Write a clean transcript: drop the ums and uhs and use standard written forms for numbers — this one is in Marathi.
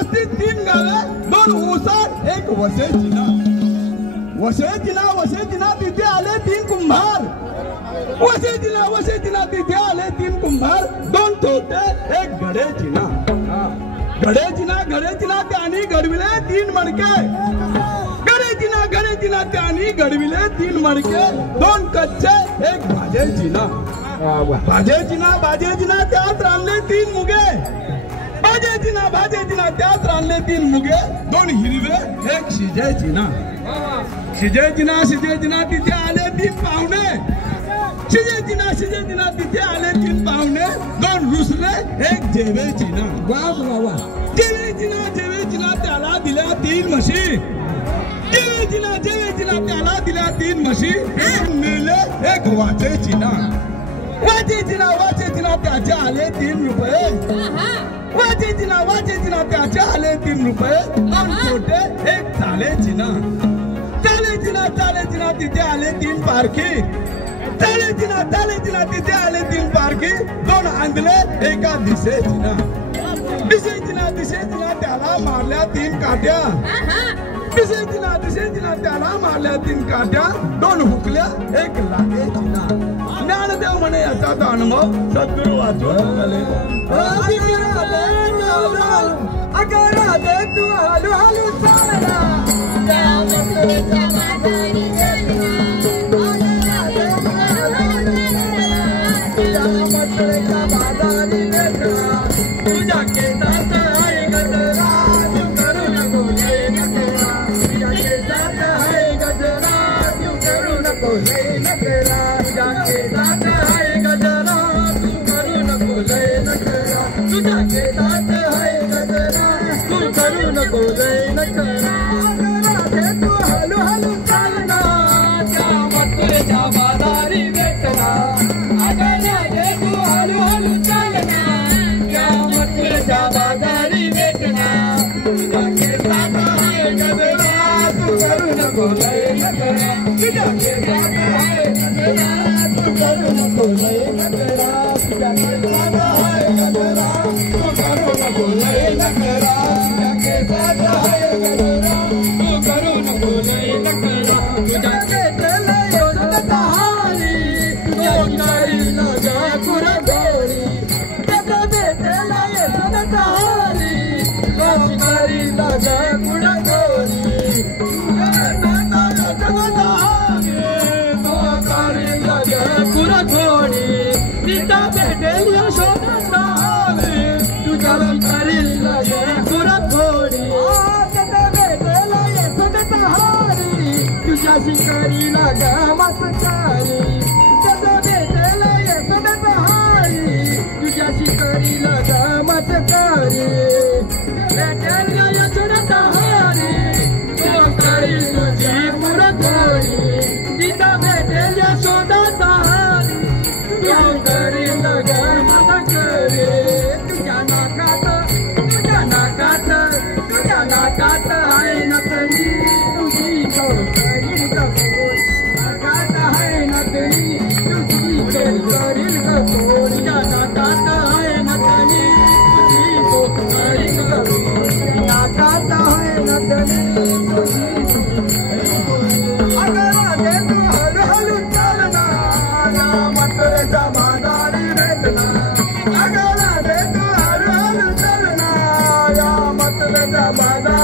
वस्तीत 3 गावे 2 ऊसार 1 वसेचिना. वसेचिना तिथे आले 3 कुंभार. वसेचिना तिथे आले 3 कुंभार 2 तोटे 1 गडेचिना. गडेचिना त्यांनी घडविले 3 मडके. गडेचिना त्यांनी घडविले 3 मडके 2 कच्चे 1 भाजेचिना. भाजेचिना त्यात रांधले 3 मुगे. भाजेचिना त्यात रांधले 3 मुगे 2 हिरवे 1 शिजेचिना. शिजेचिना तिथे आले 3 पाहुणे. शिजेचिना तिथे आले 3 पाहुणे 2 रुसले 1 जेवेचिना. जेवेचिना त्याला दिल्या 3 म्हशी. जेवेचिना त्याला दिल्या 3 म्हशी 1 मेले 1 वाचेचिना. वाचेचिना त्याचे आले 3 रुपये. वाचेचिना त्याचे आले 3 रुपये 2 छोटे 1 चालेचिना. चालेचिना तिथे आले 3 पारखी. चालेचिना तिथे आले 3 पारखी 2 आंधळे 1 दिसेचिना. दिसेचिना त्याला मारल्या 3 काट्या. दिसेचिना त्याला मारल्या 3 काट्या 2 हुकल्या 1 लागेचिना. ज्ञानदेव म्हणे याचा तो अनुभव सद्गुरु वाचून झाले. अगर दे तू हलू हलू चालना. तुझ्या केसात आहे गजरा तू करू नको लय नखरा. तुझ्या केसात आहे गजरा तू करू नको लय नखरा. तुझ्या केसात आहे गजरा तू करू नको लय नखरा. तुझ्या केसात आहे गजरा तू करू नको लय नखरा. तू हलू हलू चालना त्या मथुरेच्या बाजारी भेटना. तू हलू हलू चालना त्या मथुरेच्या बाजारी भेटना. तुझ्या केसात आहे गजरा तू करू नको लय नखरा. तुझ्या केसात आहे गजरा तू करू नको लय नखरा. तुझ्या केसात आहे गजरा तू करू नको लय नखरा. तुझ्या केसात आहे गजरा तू करू नको लय नखरा. तुझ्या केसाला योजत हारी योगारीला जाकुरा गोरी. त्याचा बेटला योजत हारी योगारीला जाकुरा गोरी. योगारीला जाकुरा गोरी. तिचा बेटेला शोधत हारी तुझ्या योगारीला जाकुरा गोरी. त्याचा बेटेला योजत हारी तुझ्या शिकारीला गमस्कारी. त्याचा बेटेला योजत हारी तुझ्या शिकारीला गमस्कारी. बेटेला योजत हारी योगारी तुझी पुरतोरी. तिचा बेटेला शोधत हारी योगारीला गमस्कारी. तुझ्या नाकात आहे नकली तुझी करील कपोरी. नाकात आहे नकली तुझी करील कपोरी. तुझ्या नाकात आहे नकली तुझी करील कपोरी. नाकात आहे नकली तुझी अगर दे तू हलू हलू चालना या मथुरेच्या बाजारी भेटना. अगर दे तू हलू हलू चालना या मथुरेच्या बाजारी